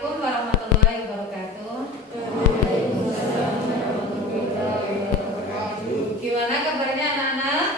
Assalamualaikum warahmatullahi wabarakatuh. Waalaikumsalam warahmatullahi wabarakatuh. Gimana kabarnya anak-anak?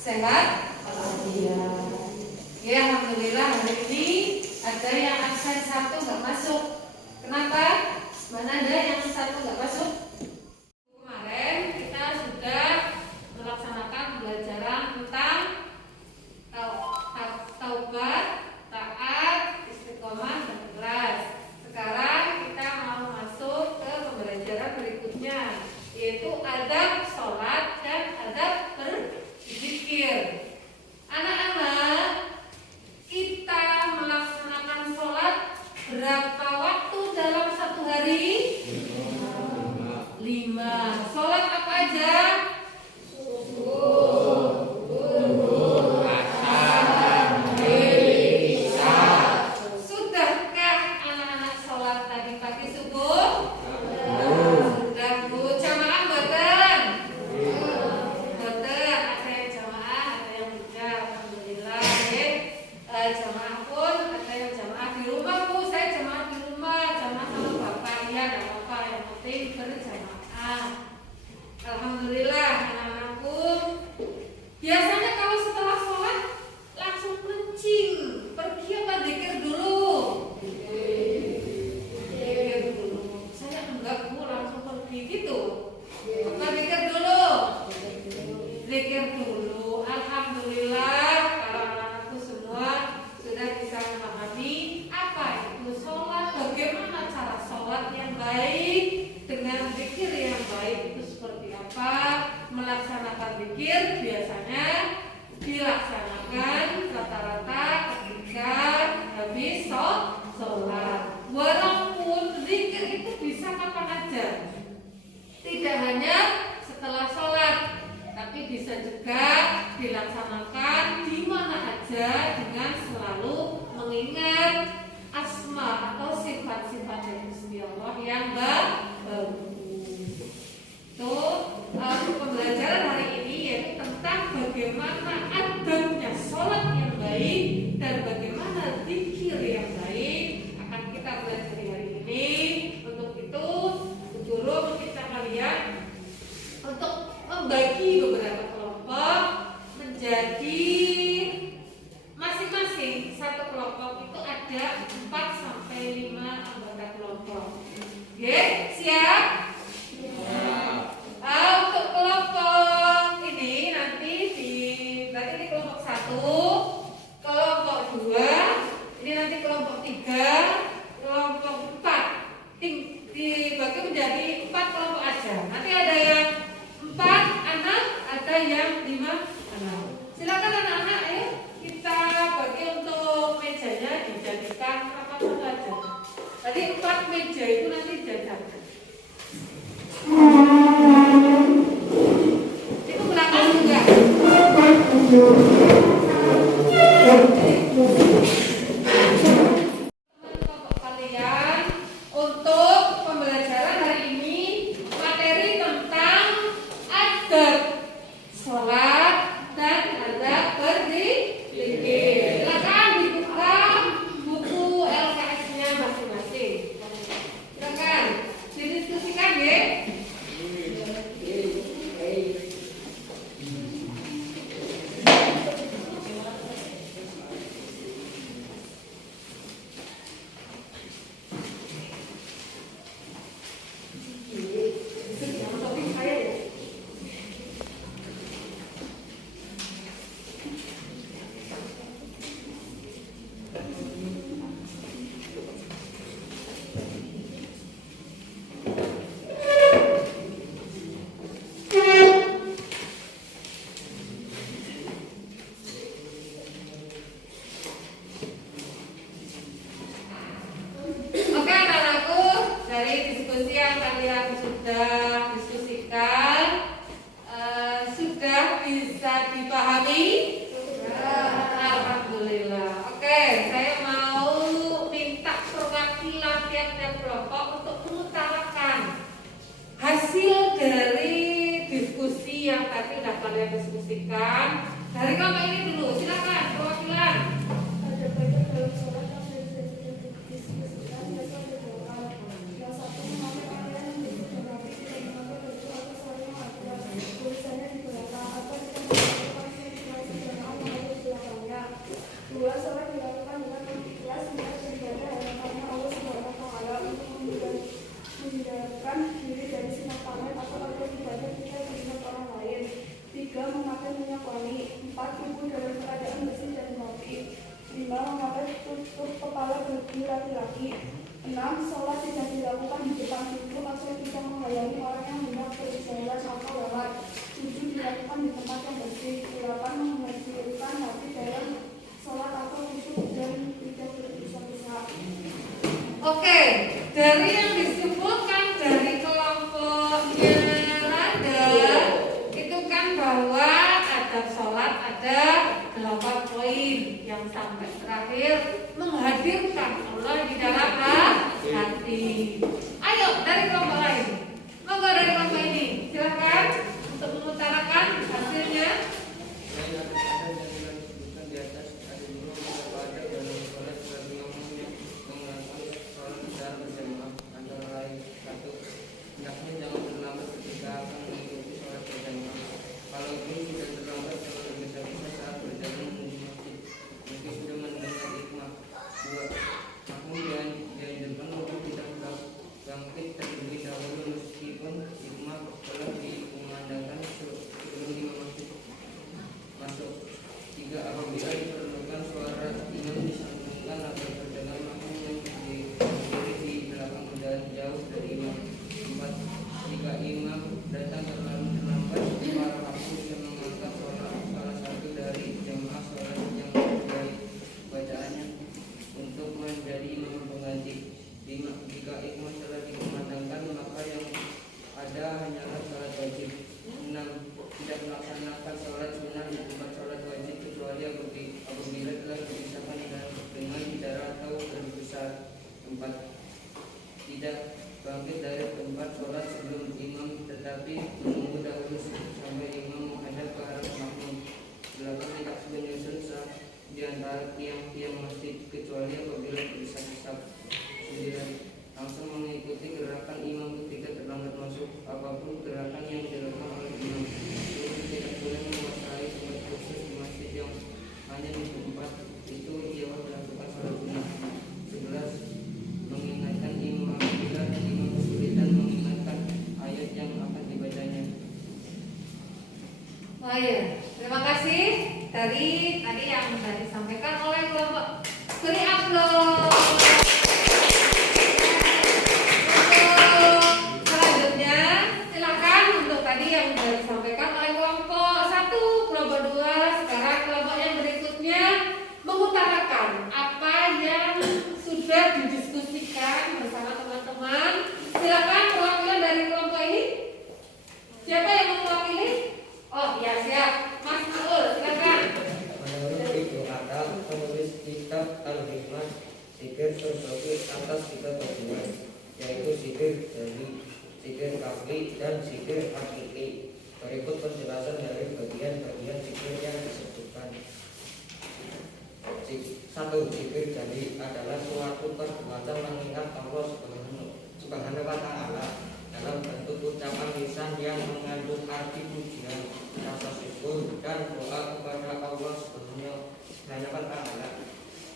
Sehat? Alhamdulillah. Ya, alhamdulillah hari ini ada yang absen satu nggak masuk. Kenapa? Mana ada yang satu nggak masuk? Kemarin kita sudah melaksanakan pembelajaran tentang taubat, taat, istiqomah, dan ikhlas. Sekarang kita mau masuk ke pembelajaran berikutnya, yaitu adab sholat dan adab berzikir. Anak-anak, kita melaksanakan sholat berapa waktu dalam satu hari? 5. Sholat apa aja? Sudahkah anak-anak sholat tadi pagi subuh? Sudah, Bu. Jamaah boten? Boten. Ada yang jamaah, ada yang tidak. Alhamdulillah. Jamaah pun ada yang jamaah di rumah, Bu. Saya jamaah di rumah, jamaah sama bapak. Ya, tidak apa-apa. Yang penting berjamaah. Alhamdulillah, anak-anakku. Biasanya kalau setelah sholat langsung kencing, pergi apa zikir dulu? Zikir dulu. Saya enggak, Bu, langsung pergi gitu. Apa zikir dulu? Zikir dulu. Alhamdulillah, para anak-anakku semua sudah bisa memahami apa itu sholat, bagaimana cara sholat yang baik dengan zikir yang baik itu seperti apa. Melaksanakan zikir biasanya dilaksanakan rata-rata ketika habis sholat. Walaupun zikir itu bisa kapan aja, tidak hanya setelah sholat, tapi bisa juga dilaksanakan di mana aja dengan selalu mengingat asma atau sifat-sifat dari Gusti Allah yang bagus. Pembelajaran hari ini yaitu tentang bagaimana adabnya sholat yang baik dan bagaimana zikir yang baik akan kita belajar hari ini. Untuk itu, guru meminta kalian untuk membagi beberapa kelompok menjadi masing-masing satu kelompok itu ada 4 sampai 5 anggota kelompok. Oke, siap? Untuk kelompok ini nanti berarti ini kelompok 1, kelompok 2, ini nanti kelompok 3, kelompok 4. Dibagi menjadi 4 kelompok aja. Nanti ada yang 4 anak, ada yang 5 anak. Silakan anak-anak, ayo kita bagi untuk mejanya dijadikan apa saja. Tadi 4 meja itu nanti jajakan. Itu belakang juga. Teman-teman kalian, untuk pembelajaran hari ini materi tentang adab sholat dan adab berzikir. Silakan dibuka buku LKS-nya masing-masing. sudah diskusikan, sudah bisa dipahami? Alhamdulillah. Oke, saya mau minta perwakilan tiap-tiap kelompok untuk mengutarakan hasil dari diskusi yang tadi sudah kalian diskusikan. Dari kelompok ini dulu, silakan perwakilan. Ada banyak dalam sholat yang sudah didiskusikan, yaitu ada dua hal. Yang satu, memakai pakaian yang disebut rapi tidak memakai baju atau sarung yang ada tulisannya di belakang atau tidak melakukan situasi jamaah menghadap belakangnya. Dua, sholat dilakukan dengan ikhlas niat beribadah hanya karena Allah Subhanahu wa Ta'ala untuk menghindarkan diri dari sinar pamer atau agar ibadah kita dilihat orang lain. Tiga, memakai minyak wangi. Empat, tubuh dalam keadaan bersih dan rapi. Lima, memakai tutup kepala bagi laki-laki. Enam, sholat tidak dilakukan di depan pintu atau tidak menghalangi orang yang hendak berjalan atau lewat. Tujuh, dilakukan di tempat yang bersih. Delapan, menghadirkan hati dalam sholat atau khusyuk dan tidak berpisah-pisah. Oke, dari yang disebutkan dari kelompoknya Rada, itu kan bahwa adab sholat ada 8 poin yang sampai terakhir menghadirkan Allah di dalam hati. Ayo dari kelompok lain, monggo dari kelompok ini, silakan untuk mengutarakan hasilnya. Oh iya, terima kasih dari tadi yang sudah disampaikan oleh kelompok Suri Upload. Untuk selanjutnya, silakan untuk tadi yang sudah disampaikan oleh kelompok 1, kelompok 2, sekarang kelompok yang berikutnya mengutarakan apa yang sudah didiskusikan bersama teman-teman. Silakan perwakilan dari kelompok ini. Siapa yang mewakili? Oh ya siap, Mas Maul, silakan. Menurut Ibnu Atal, penulis kitab Al-Hikmah, zikir terbagi atas 3 bagian, yaitu zikir jali, zikir kafli, dan zikir hakiki. Berikut penjelasan dari bagian-bagian zikir yang disebutkan. 1. Zikir jali adalah suatu perbuatan mengingat Allah Subhanahu wa Ta'ala dalam bentuk ucapan lisan yang mengandung arti pujian, rasa syukur, dan doa kepada Allah Subhanahu wa Ta'ala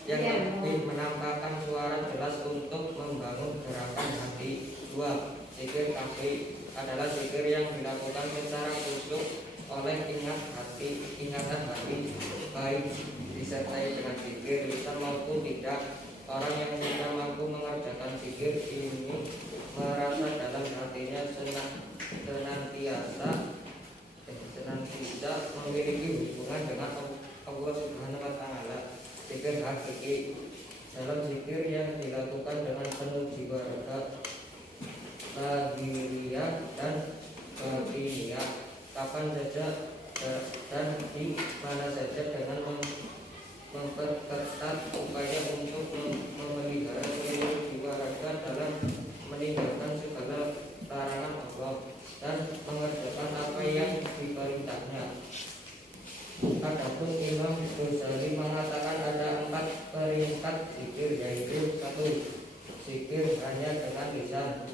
yang lebih menampakkan suara jelas untuk membangun gerakan hati. 2. Zikir kafli adalah zikir yang dilakukan secara khusyuk oleh ingatan hati, baik disertai dengan zikir lisan maupun tidak. Orang yang tidak mampu mengerjakan zikir ini merasa dalam hatinya senantiasa memiliki hubungan dengan Allah Subhanahu wa Ta'ala. Zikir hakiki dalam zikir yang dilakukan dengan penuh jiwa raga lahiriah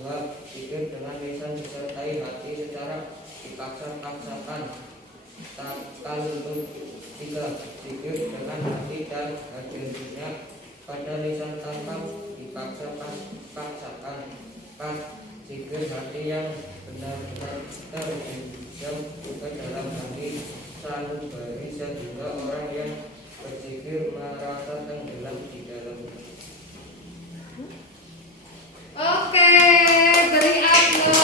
2. Zikir dengan lisan disertai hati secara dipaksa-paksakan. Takalum. 3. Zikir dengan hati dan hadirnya pada lisan tanpa dipaksa-paksakan. 4. Zikir hati yang benar-benar terdiam juga dalam hati sanubari sehingga orang yang berzikir merasa tenggelam di dalamnya. Oke, beri aplaus.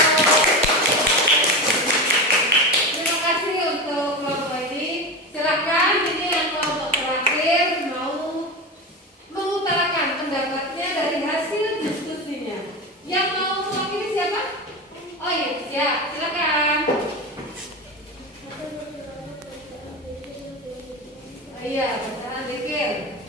Terima kasih untuk kelompok ini. Silakan ini yang kelompok terakhir mau mengutarakan pendapatnya dari hasil diskusinya. Yang mau mewakili siapa? Oh iya, siap. Silakan. Oh iya, bacaan zikir.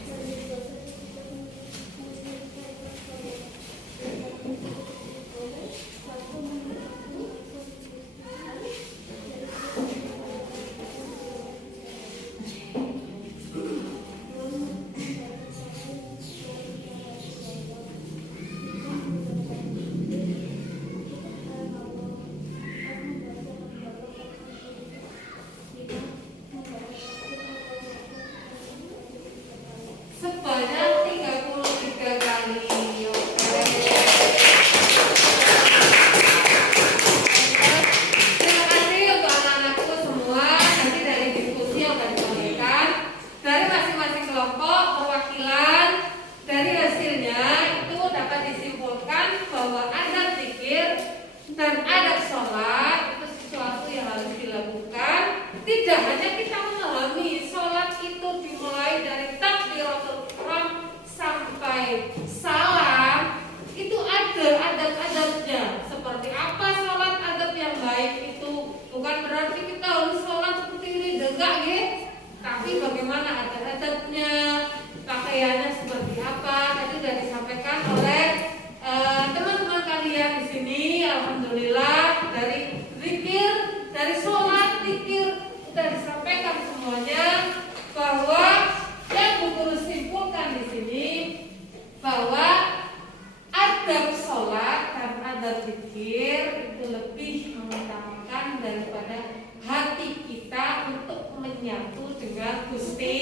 Sebanyak 33 kali. Oke. Terima kasih untuk anak-anakku semua. Nanti dari diskusi yang tadi disampaikan dari masing-masing kelompok perwakilan, dari hasilnya itu dapat disimpulkan bahwa adab zikir dan adab sholat itu sesuatu yang harus dilakukan. Tidak hanya kita memahami sholat itu dimulai dari takbiratul ihram sampai salam, itu ada adab-adabnya. Seperti apa sholat adab yang baik itu bukan berarti kita harus sholat seperti ini degak gitu. Tapi bagaimana adab-adabnya, pakaiannya seperti apa, tadi sudah disampaikan oleh teman-teman kalian di sini. Alhamdulillah dari zikir, dari sholat, zikir sudah disampaikan semuanya, bahwa yang Bu Guru simpulkan di sini bahwa adab sholat dan adab zikir itu lebih mengutamakan daripada hati kita untuk menyatu dengan Gusti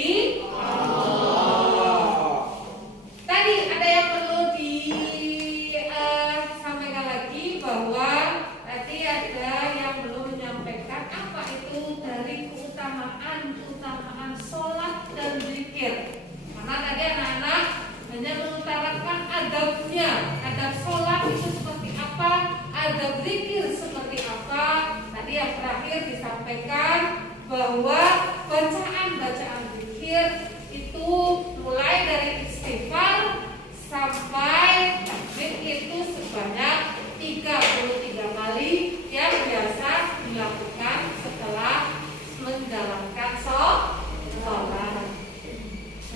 Allah. Tadi ada yang perlu disampaikan lagi, bahwa tadi ada yang belum menyampaikan apa itu dari keutamaan sholat dan zikir. Karena tadi anak-anak hanya mengutarakan adabnya, adab sholat itu seperti apa, adab zikir seperti apa. Tadi yang terakhir disampaikan bahwa bacaan zikir itu mulai dari istighfar sampai takbir itu sebanyak 33 kali yang biasa dilakukan setelah menjalankan sholat.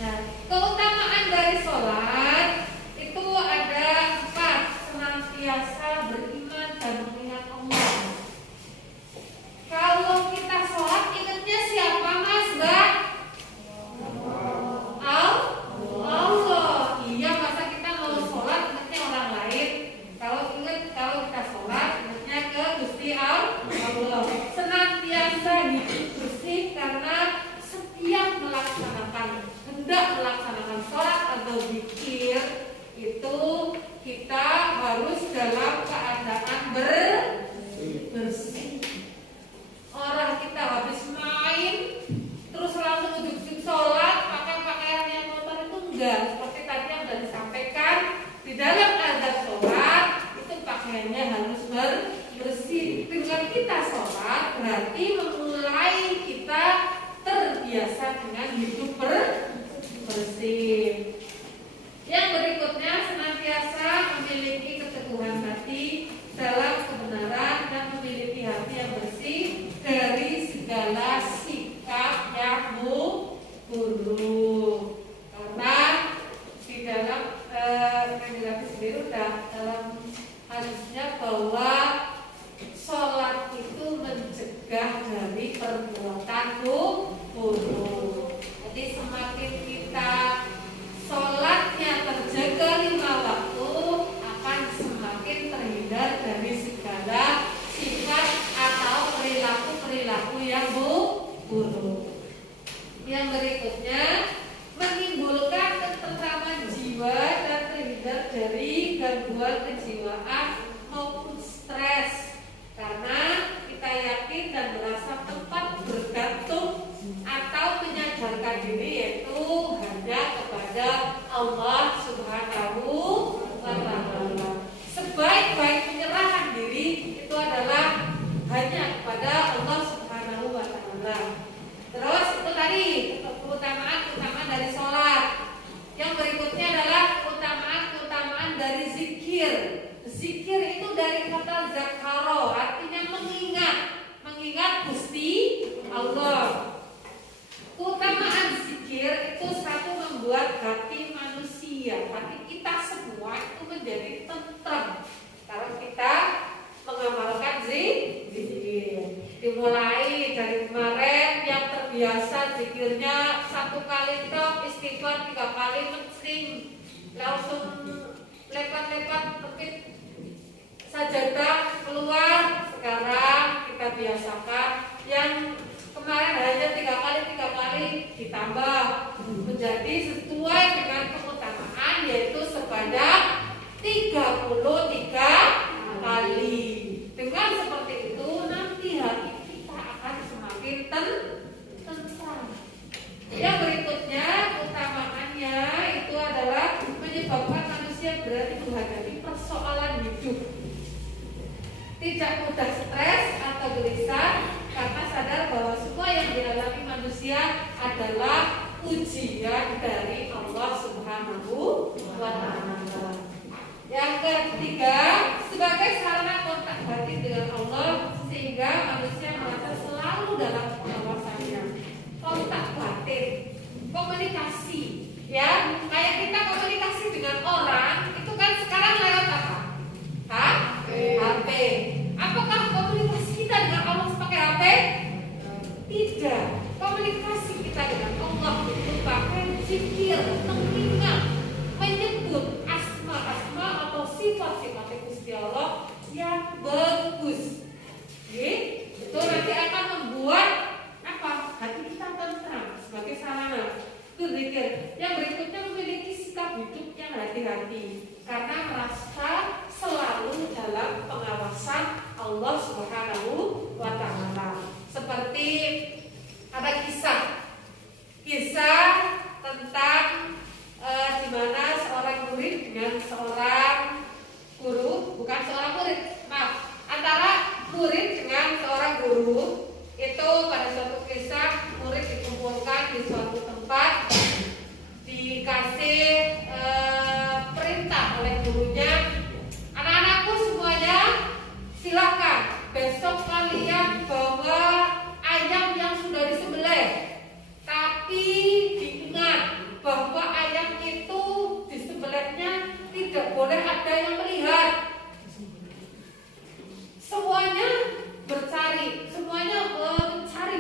Nah, keutamaan dari sholat itu ada 4. Senantiasa beriman dan mengingat Allah. Kalau kita sholat ingatnya siapa, Mas, Mbak? Allah. Iya, masa kita mau sholat ingatnya orang lain? Kalau kita sholat ingatnya ke Gusti Allah. Senantiasa hidup bersih karena setiap hendak melaksanakan sholat atau zikir itu kita harus dalam keadaan bersih. Orang kita habis main terus langsung duduk sholat pakai pakaian yang kotor itu enggak. Seperti tadi yang sudah disampaikan di dalam adab sholat itu pakaiannya harus bersih. Dengan kita sholat berarti memulai kita terbiasa dengan hidup bersih. Yang berikutnya, senantiasa memiliki keteguhan hati dalam kebenaran dan memiliki hati yang bersih dari segala sikap yang buruk. Karena di dalam Nabi sendiri dalam hadisnya bahwa sholat itu mencegah dari perbuatan buruk. Jadi semakin kita sholatnya terjaga 5 waktu, akan semakin terhindar gangguan kejiwaan maupun stres, karena kita yakin dan merasa tempat bergantung atau menyadarkan diri yaitu hanya kepada Allah Subhanahu wa Ta'ala. Sebaik-baik penyerahan diri itu adalah hanya kepada Allah Subhanahu wa Ta'ala. Terus itu tadi keutamaan dari sholat. Yang berikutnya adalah keutamaan dari zikir. Zikir itu dari kata zakaro, artinya mengingat Gusti Allah. Keutamaan zikir itu satu, membuat hati manusia, hati kita semua itu menjadi tentrem kalau kita mengamalkan zikir. Dimulai dari kemarin yang terbiasa zikirnya 1 kali tok, istighfar 3 kali penting, langsung lepat-lepat mungkin sajadah keluar. Sekarang kita biasakan yang kemarin hanya 3 kali ditambah menjadi sesuai dengan keutamaan, yaitu sebanyak 33 kali. Dengan seperti itu nanti hati kita akan semakin tentram. Yang berikutnya keutamaannya itu adalah menyebabkan manusia berani menghadapi persoalan hidup, tidak mudah stres atau gelisah karena sadar bahwa semua yang dialami manusia adalah ujian dari Allah Subhanahu wa Ta'ala. Yang ketiga, sebagai sarana kontak batin dengan Allah sehingga manusia merasa selalu dalam pengawasannya. Kontak batin, komunikasi, ya, kayak kita komunikasi dengan orang itu kan sekarang lewat apa? HP. Apakah komunikasi kita dengan Allah pakai HP? Tidak. Komunikasi kita dengan Allah itu pakai zikir, mengingat, menyebut asma atau sifat-sifat Gusti Allah yang bagus. Itu nanti akan membuat apa? Hati kita tentram sebagai sarana. Itu zikir. Yang berikutnya memiliki sikap hidup yang hati-hati karena merasa selalu dalam pengawasan Allah Subhanahu wa Ta'ala. Seperti ada kisah tentang di mana seorang murid dengan seorang guru, bukan seorang murid, maaf, antara murid dengan seorang guru. Itu pada suatu kisah murid dikumpulkan di suatu tempat, dikasih perintah oleh gurunya, anak-anakku semuanya silakan besok kalian bawa ayam yang sudah disembelih, tapi diingat bahwa ayam itu disembelihnya tidak boleh ada yang melihat. Semuanya mencari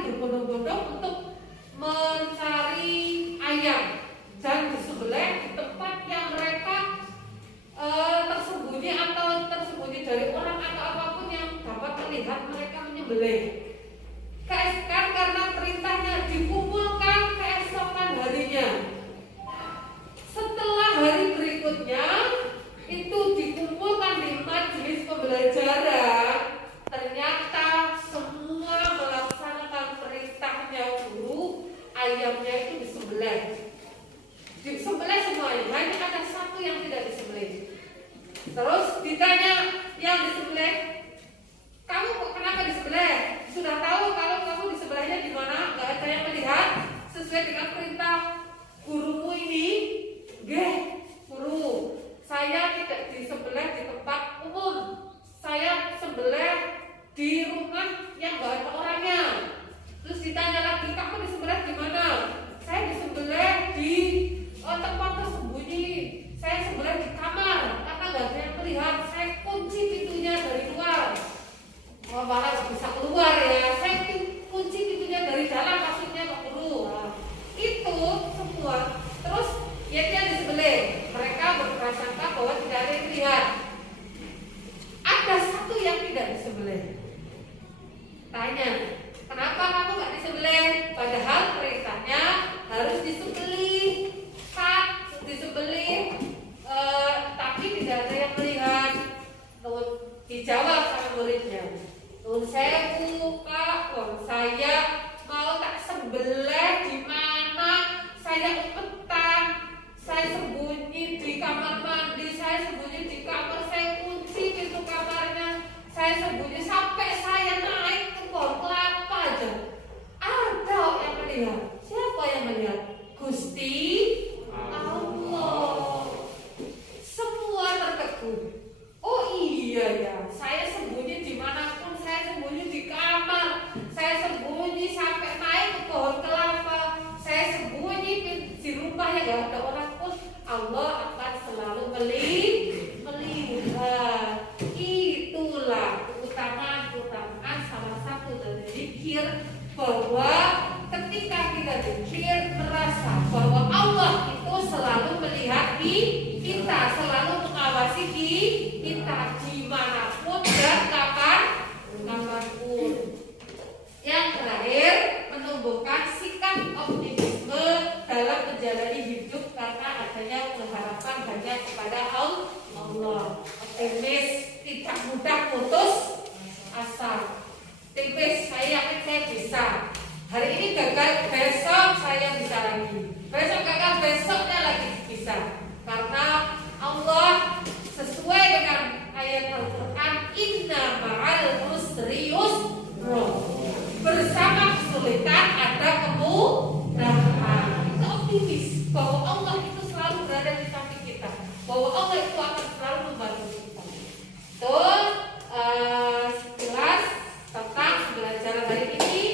berbondong-bondong untuk mencari ayam dan disembelih di tempat yang mereka tersembunyi atau tersembunyi dari orang atau apapun yang dapat melihat mereka menyembelih. Keesokan karena perintahnya dikumpulkan keesokan harinya. Setelah hari berikutnya itu dikumpulkan di majelis pembelajaran, ternyata semua melaksanakan perintahnya guru, ayamnya itu disembelih semuanya, hanya ada satu yang tidak disembelih. Terus ditanya yang disembelih, kamu kenapa disembelih? Sudah tahu kalau kamu disembelihnya di mana? Gak ada yang melihat sesuai dengan perintah gurumu ini. Nggih, guru, saya tidak disembelih di tempat umum. Saya sembelih di rumah yang gak ada orangnya. Terus ditanya lagi, kamu disembelih di mana? Saya disembelih di tempat tersembunyi. Saya sembelih di kamar karena gak ada yang melihat. Saya kunci pintunya dari luar. Oh, malah gak bisa keluar ya. Saya kunci pintunya dari dalam, maksudnya Pak Guru. Nah, itu semua. Terus ya dia disembelih. Mereka berprasangka bahwa tidak ada yang melihat. Ada satu yang tidak disembelih. Tanya, kenapa kamu gak disembelih? Padahal perintahnya harus disembelih. Disembelih tapi tidak ada yang melihat. Lalu dijawab sama muridnya, "Nun sewu Pak, saya mau tak sebelah di mana? Saya umpetan, saya sembunyi di kamar mandi, saya sembunyi di kamar, saya kunci pintu kamarnya, saya sembunyi sampai saya naik ke pohon kelapa aja. Ada yang melihat. Siapa yang melihat? Gusti Allah." Semua tertegun. Oh iya ya, saya sembunyi dimanapun, saya sembunyi di kamar, saya sembunyi sampai naik ke pohon kelapa, saya sembunyi di rumah yang gak ada orang pun, Allah akan selalu melihat. Itulah keutamaan salah satu dari zikir, bahwa ketika kita zikir merasa bahwa Allah itu selalu melihat kita, selalu mengawasi kita dimanapun dan kapanpun. Yang terakhir, menumbuhkan sikap optimisme dalam menjalani hidup karena adanya pengharapan hanya kepada Allah. Optimis, tidak mudah putus asa. Tipis, saya yakin saya bisa. Hari ini gagal, besok saya bisa lagi. Besok gagal, besoknya lagi bisa. Karena Allah sesuai dengan ayat Al-Quran, "Inna ma'al usri yusra." Bersama kesulitan ada kemudahan. Kita optimis bahwa Allah itu selalu berada di samping kita, bahwa Allah itu akan selalu membantu kita. Itu sekilas tentang pembelajaran hari ini,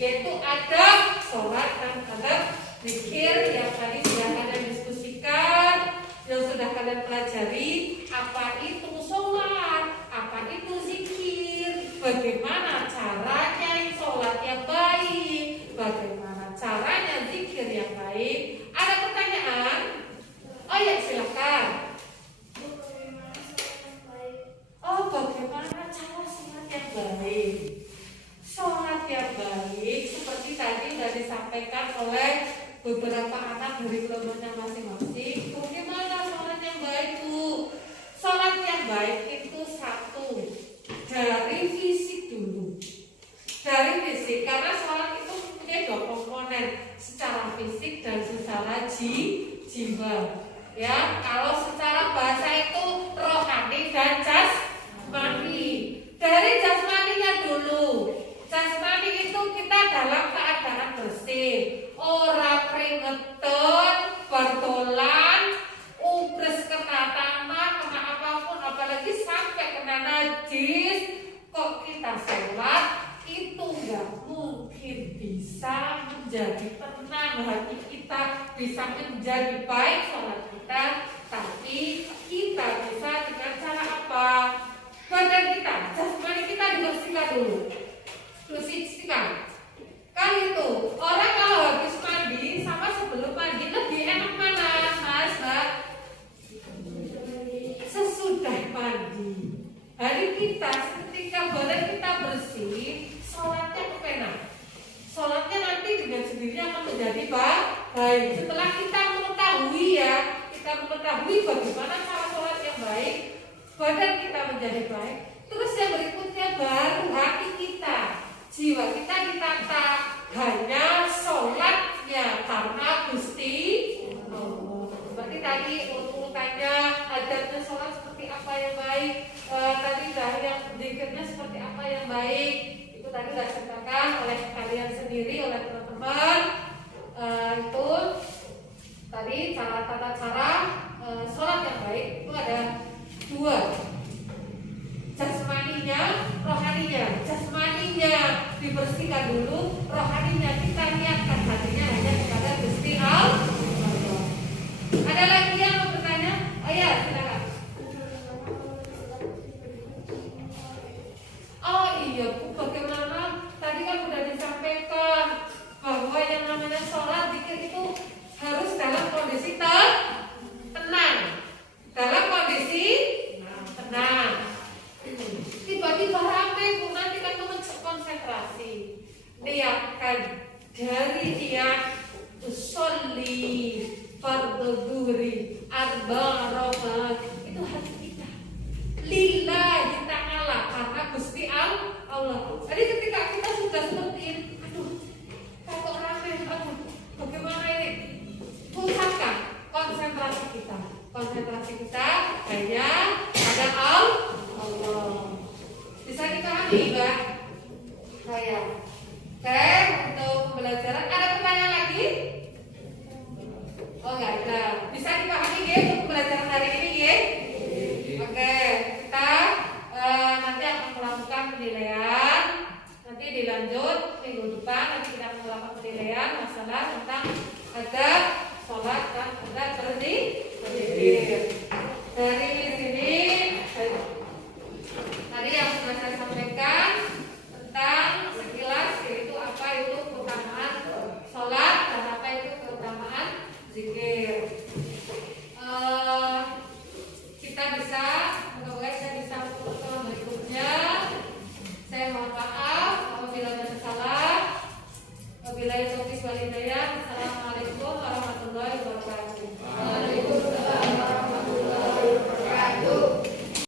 yaitu adab sholat dan adab zikir yang tadi sudah kalian diskusikan, yang sudah kalian pelajari. Apa itu sholat, apa itu zikir, bagaimana caranya sholat yang baik, bagaimana caranya zikir yang baik. Ada pertanyaan? Oh ya, silakan. Oh, bagaimana cara sholat yang baik? Sholat yang baik seperti tadi sudah disampaikan oleh beberapa anak dari kelompoknya masing-masing. Bagaimana sholat yang baik, Bu? Sholat yang baik itu satu, dari fisik dulu. Dari fisik, karena sholat itu mempunyai dua komponen, secara fisik dan secara jiwa. Ya, kalau secara bahasa itu rohani dan jasmani. Dari jasmaninya dulu. Jasmani itu kita dalam keadaan bersih, ora keringetan, berdolan, ubres kena tanah, kena apapun, apalagi sampai kena najis. Kok kita sholat itu nggak mungkin bisa menjadi tenang hati kita, bisa menjadi baik sholat kita. Tapi kita bisa dengan cara apa? Badan kita, jasmani kita dibersihkan dulu. Bersihkan. Kan itu, orang kalau habis mandi sama sebelum mandi lebih enak mana, Mas, Mbak? Sesudah mandi. Hari kita ketika badan kita bersih, sholatnya kepenak. Sholatnya nanti dengan sendirinya akan menjadi baik. Setelah kita mengetahui bagaimana cara sholat yang baik, badan kita menjadi baik. Terus yang berikutnya baru hati kita, jiwa kita ditata, hanya sholatnya karena Gusti Allah. Berarti tadi urutannya adabnya sholat seperti apa yang baik, tadi dah yang zikirnya seperti apa yang baik, itu tadi sudah diceritakan oleh kalian sendiri, oleh teman-teman. Itu tadi tata cara sholat yang baik itu ada dua, jasmaninya, rohaninya. Jasmaninya dibersihkan dulu, rohaninya kita niatkan hatinya hanya kepada Gusti Allah. Ada lagi yang mau bertanya? Oh ya, silakan. Oh iya Bu, bagaimana? Tadi kan sudah disampaikan bahwa yang namanya sholat zikir itu harus dalam kondisi tenang. Dalam kondisi tenang. Tiba-tiba ramai Bu, nanti kan konsentrasi. Niatkan dari niat usolli fardhu dhuhri arba rakaat dipahami, Mbak? Oh ya. Oke, untuk pembelajaran ada pertanyaan lagi? Oh nggak ada. Bisa dipahami ya untuk pembelajaran hari ini ya? Oke, kita nanti akan melakukan penilaian. Nanti dilanjut minggu depan nanti kita akan melakukan penilaian masalah tentang adab sholat dan adab berzikir. Dari sini tadi yang sudah saya sampaikan tentang sekilas yaitu apa itu keutamaan sholat dan apa itu keutamaan zikir. Kita bisa, semoga saya bisa berikutnya. Saya mohon maaf